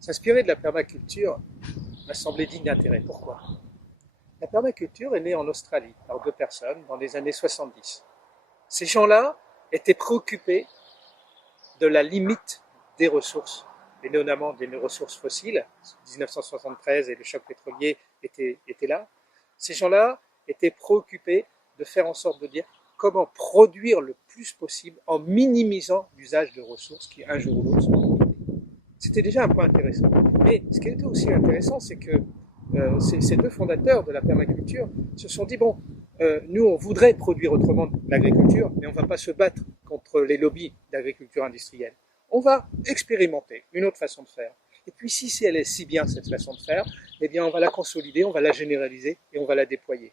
S'inspirer de la permaculture m'a semblé digne d'intérêt. Pourquoi? La permaculture est née en Australie par deux personnes dans les années 70. Ces gens-là étaient préoccupés de la limite des ressources, et notamment des ressources fossiles. 1973 et le choc pétrolier étaient là. Ces gens-là étaient préoccupés de faire en sorte de dire comment produire le plus possible en minimisant l'usage de ressources qui, un jour ou l'autre, seront limitées. C'était déjà un point intéressant. Mais ce qui était aussi intéressant, c'est que ces deux fondateurs de la permaculture se sont dit, bon, nous, on voudrait produire autrement l'agriculture, mais on ne va pas se battre contre les lobbies d'agriculture industrielle. On va expérimenter une autre façon de faire. Et puis, si elle est si bien, cette façon de faire, eh bien, on va la consolider, on va la généraliser et on va la déployer.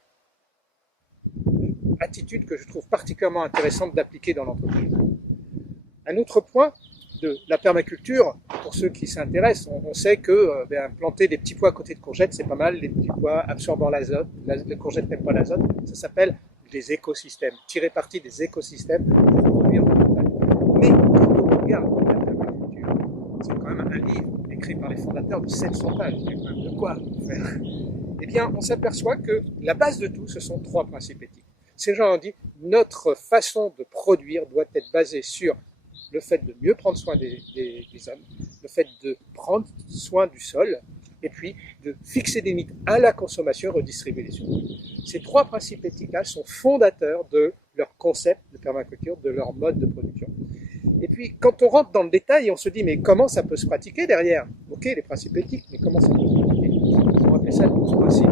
Une attitude que je trouve particulièrement intéressante d'appliquer dans l'entreprise. Un autre point de la permaculture, pour ceux qui s'intéressent, on sait que planter des petits pois à côté de courgettes, c'est pas mal, les petits pois absorbant l'azote, les courgettes n'aiment pas l'azote, ça s'appelle des écosystèmes, tirer parti des écosystèmes pour produire du bétail. Mais quand on regarde la permaculture, c'est quand même un livre écrit par les fondateurs de 700 pages, il y a quand même de quoi faire. Eh bien, on s'aperçoit que la base de tout, ce sont trois principes éthiques. Ces gens ont dit, notre façon de produire doit être basée sur le fait de mieux prendre soin des hommes, le fait de prendre soin du sol, et puis de fixer des limites à la consommation et redistribuer les surplus. Ces trois principes éthiques-là sont fondateurs de leur concept de permaculture, de leur mode de production. Et puis, quand on rentre dans le détail, on se dit, mais comment ça peut se pratiquer derrière? Ok, les principes éthiques, mais comment ça peut se pratiquer? Ils ont appelé ça les principes.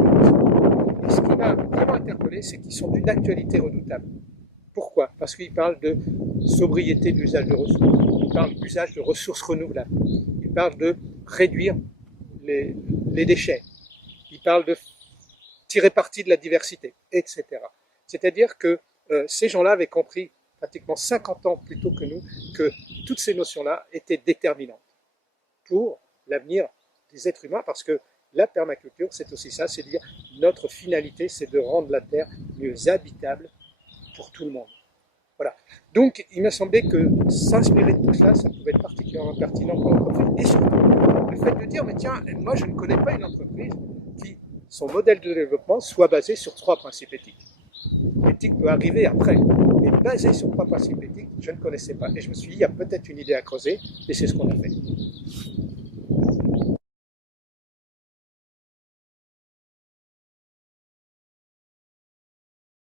Et ce qui m'a vraiment interpellé, c'est qu'ils sont d'une actualité redoutable. Pourquoi? Parce qu'il parle de sobriété de l'usage de ressources, il parle d'usage de ressources renouvelables, il parle de réduire les déchets, il parle de tirer parti de la diversité, etc. C'est-à-dire que ces gens-là avaient compris pratiquement 50 ans plus tôt que nous que toutes ces notions-là étaient déterminantes pour l'avenir des êtres humains, parce que la permaculture, c'est aussi ça, c'est dire notre finalité, c'est de rendre la Terre mieux habitable pour tout le monde. Voilà. Donc, il m'a semblé que s'inspirer de tout cela, ça pouvait être particulièrement pertinent pour l'entreprise. Et surtout, le fait de dire, mais tiens, moi je ne connais pas une entreprise qui, son modèle de développement, soit basé sur trois principes éthiques. L'éthique peut arriver après, mais basé sur trois principes éthiques, je ne connaissais pas. Et je me suis dit, il y a peut-être une idée à creuser, et c'est ce qu'on a fait.